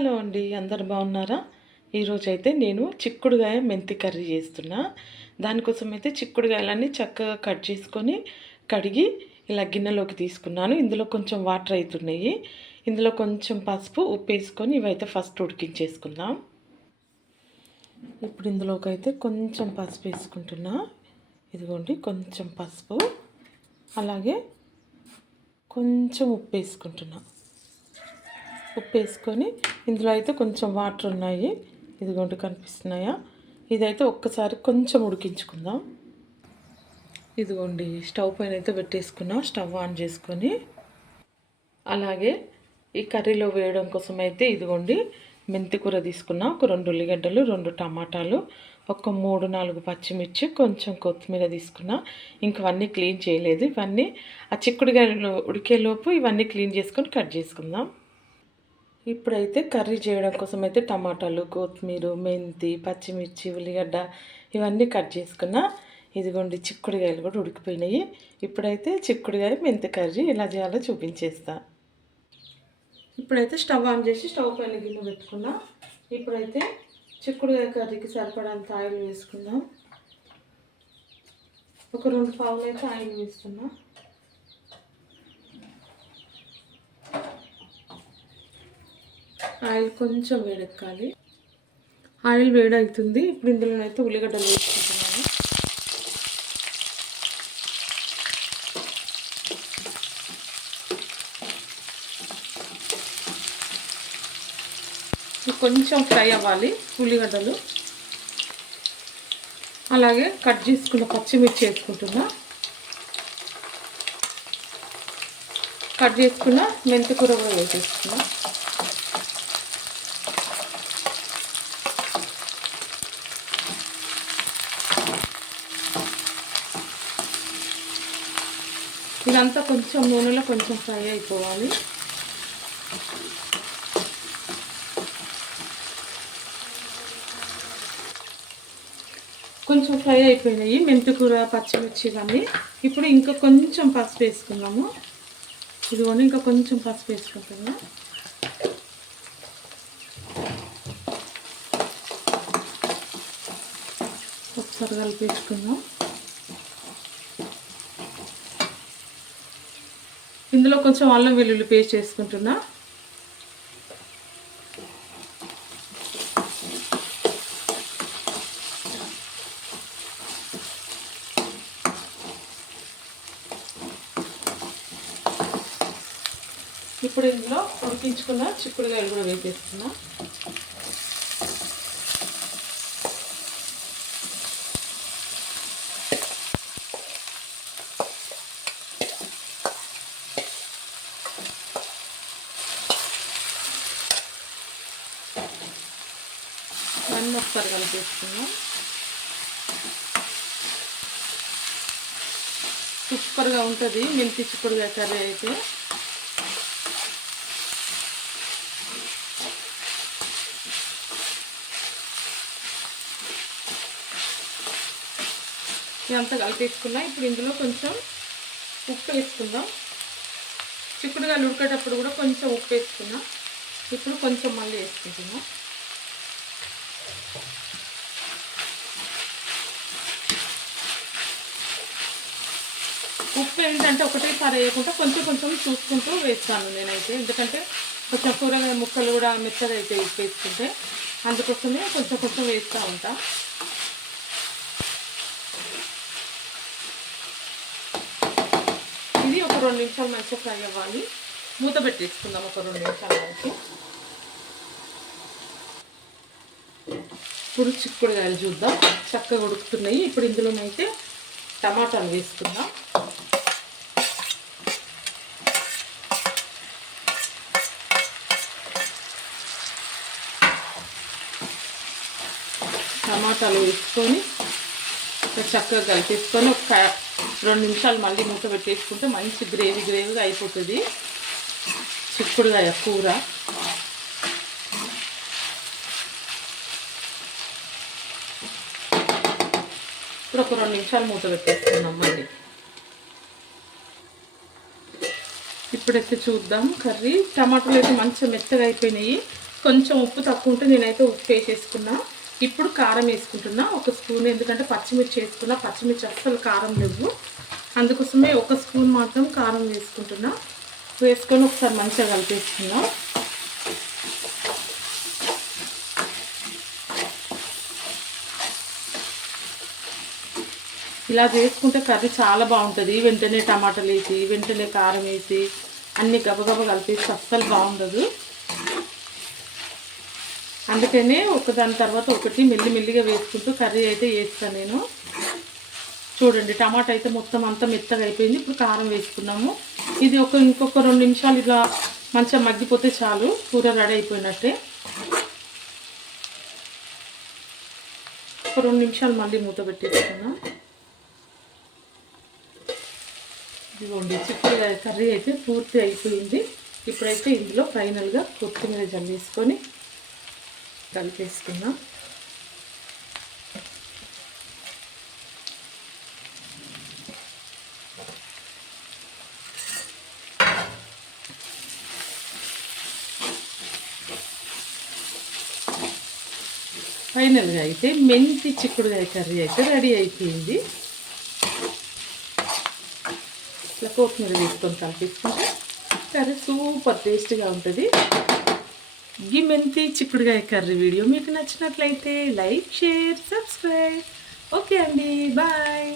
Hello అండి, అందరు బాగున్నారా? ఈరోజైతే నేను చిక్కుడుగాయ మెంతి కర్రీ చేస్తున్నా. దానికోసం అయితే చిక్కుడుగాయలన్నీ చక్కగా కట్ చేసుకొని కడిగి ఇలా గిన్నెలోకి తీసుకున్నాను. ఇందులో కొంచెం వాటర్ అవుతున్నాయి. ఇందులో కొంచెం పసుపు, ఉప్పు వేసుకొని ఇవైతే ఫస్ట్ ఉడికించేసుకుందాం. ఇప్పుడు ఇందులోకి అయితే కొంచెం పసుపు వేసుకుంటున్నా. ఇదిగోండి కొంచెం పసుపు, అలాగే కొంచెం ఉప్పు వేసుకుంటున్నా. ఉప్పు వేసుకొని ఇందులో అయితే కొంచెం వాటర్ ఉన్నాయి, ఇదిగోండి కనిపిస్తున్నాయా? ఇదైతే ఒక్కసారి కొంచెం ఉడికించుకుందాం. ఇదిగోండి స్టవ్ పైన అయితే పెట్టేసుకున్నా. స్టవ్ ఆన్ చేసుకొని అలాగే ఈ కర్రీలో వేయడం కోసం అయితే ఇదిగోండి మెంతి కూర తీసుకున్నా. ఒక 2 ఉల్లిగడ్డలు, 2 టమాటాలు, ఒక 3-4 పచ్చిమిర్చి, కొంచెం కొత్తిమీర తీసుకున్నా. ఇంకవన్నీ క్లీన్ చేయలేదు. ఇవన్నీ ఆ చిక్కుడుగాయలు ఉడికేలోపు ఇవన్నీ క్లీన్ చేసుకొని కట్ చేసుకుందాం. ఇప్పుడైతే కర్రీ చేయడం కోసం అయితే టమాటాలు, కొత్తిమీర, మెంతి, పచ్చిమిర్చి, ఉల్లిగడ్డ ఇవన్నీ కట్ చేసుకున్నా. ఇదిగోండి చిక్కుడుగాయలు కూడా ఉడికిపోయినాయి. ఇప్పుడైతే చిక్కుడుగాయ మెంతి కర్రీ ఎలా చేయాలో చూపించేస్తా. ఇప్పుడైతే స్టవ్ ఆన్ చేసి స్టవ్ పైన గిన్నె పెట్టుకున్నా. ఇప్పుడైతే చిక్కుడుగాయ కర్రీకి సరిపడంత ఆయిల్ వేసుకుందాం. ఒక 2 పావులు అయితే ఆయిల్ వేస్తున్నా. ఆయిల్ కొంచెం వేడెక్కాలి. ఆయిల్ వేడవుతుంది. ఇప్పుడు ఇందులోనైతే ఉల్లిగడ్డలు వేసుకుంటున్నాను. కొంచెం ఫ్రై అవ్వాలి ఉల్లిగడ్డలు. అలాగే కట్ చేసుకున్న పచ్చిమిర్చి వేసుకుంటున్నా. కట్ చేసుకున్న మెంతి కూర కూడా వేసేసుకున్నా. ఇదంతా కొంచెం నూనెలో కొంచెం ఫ్రై అయిపోవాలి. కొంచెం ఫ్రై అయిపోయినాయి మెంతి కూర, పచ్చిమిర్చి ఇవన్నీ. ఇప్పుడు ఇంకా కొంచెం పసుపు వేసుకున్నాము. ఇదిగోండి ఇంకా కొంచెం పసుపు వేసుకుంటున్నా. ఒకసారి కలిపేసుకుందాం. ఇందులో కొంచెం అల్లం వెల్లుల్లి పేస్ట్ వేసుకుంటున్నా. ఇప్పుడు ఇందులో ఉడికించుకున్న చిక్కుడుకాయలు కూడా వేసేస్తున్నా. అన్నీ ఒకసారి కలిపేసుకున్నాం. సూపర్గా ఉంటుంది మెంతి చిక్కుడుకాయ కర్రీ అయితే. ఇదంతా కలిపేసుకున్నా. ఇప్పుడు ఇందులో కొంచెం ఉప్పు వేసుకుందాం. చిక్కుడుకాయలు ఉడికేటప్పుడు కూడా కొంచెం ఉప్పు వేసుకున్నా. ఇప్పుడు కొంచెం మళ్ళీ వేసుకుంటున్నా. ఉప్పు ఏంటంటే ఒకటేసారి వేయకుండా కొంచెం కొంచెం చూసుకుంటూ వేస్తాను నేనైతే. ఎందుకంటే కొంచెం కూరగాయ ముక్కలు కూడా మెత్తగా అయితే ఉప్పు వేసుకుంటే, అందుకోసమే కొంచెం కొంచెం వేస్తూ ఉంటా. ఇది ఒక 2 నిమిషాలు మంచిగా ఫ్రై అవ్వాలి. మూత పెట్టేసుకుందాం ఒక 2 నిమిషాల వరకు. ఇప్పుడు చిక్కుడుకాయలు చూద్దాం, చక్కగా ఉడుకుతున్నాయి. ఇప్పుడు ఇందులోనైతే టమాటాలు వేసుకుందాం. టమాటాలు వేసుకొని చక్కగా కలిపేసుకొని ఒక 2 నిమిషాలు మళ్ళీ మూత పెట్టేసుకుంటే మంచి గ్రేవీగా అయిపోతుంది చిక్కుడుకాయ కూర. ఇప్పుడు ఒక 2 నిమిషాలు మూత పెట్టేసుకున్నాం మళ్ళీ. ఇప్పుడైతే చూద్దాం కర్రీ. టమాటాలు అయితే మంచిగా మెత్తగా అయిపోయినాయి. కొంచెం ఉప్పు తక్కువ ఉంటే నేనైతే ఉప్పు వేసేసుకున్నా. ఇప్పుడు కారం వేసుకుంటున్నా 1 స్పూన్, ఎందుకంటే పచ్చిమిర్చి వేసుకున్నా. పచ్చిమిర్చి అస్సలు కారం లేవు, అందుకోసమే 1 స్పూన్ మాత్రం కారం వేసుకుంటున్నా. వేసుకొని ఒకసారి మంచిగా కలిపేసుకున్నా. ఇలా చేసుకుంటే కర్రీ చాలా బాగుంటుంది. వెంటనే టమాటాలు వేసి వెంటనే కారం వేసి అన్నీ గబగబా కలిపేసి అస్సలు బాగుండదు. అందుకనే ఒకదాని తర్వాత ఒకటి మెల్లిమెల్లిగా వేసుకుంటూ కర్రీ అయితే వేస్తాను నేను. చూడండి టమాటా అయితే మొత్తం అంతా మెత్తగా అయిపోయింది. ఇప్పుడు కారం వేసుకున్నాము. ఇది ఇంకొక 2 నిమిషాలు ఇలా మంచిగా మగ్గిపోతే చాలు, కూర రెడీ అయిపోయినట్టే. ఒక 2 నిమిషాలు మళ్ళీ మూత పెట్టేసుకున్నాం. ఇదిగోండి చిక్కుడుకాయ కర్రీ అయితే పూర్తి అయిపోయింది. ఇప్పుడైతే ఇందులో ఫైనల్గా కొత్తిమీర జల్లేసుకొని కలిపేసుకున్నాం. ఫైనల్గా అయితే మెంతి చిక్కుడుకాయ కర్రీ అయితే రెడీ అయిపోయింది. ఇట్లా కొత్తిమీర వేసుకొని కలిపేసుకుంటే కర్రీ సూపర్ టేస్ట్గా ఉంటుంది. ఈ మెంతి చిక్కుడుకాయ కర్రీ వీడియో మీకు నచ్చినట్లయితే లైక్, షేర్, సబ్స్క్రైబ్. ఓకే అండి, బాయ్.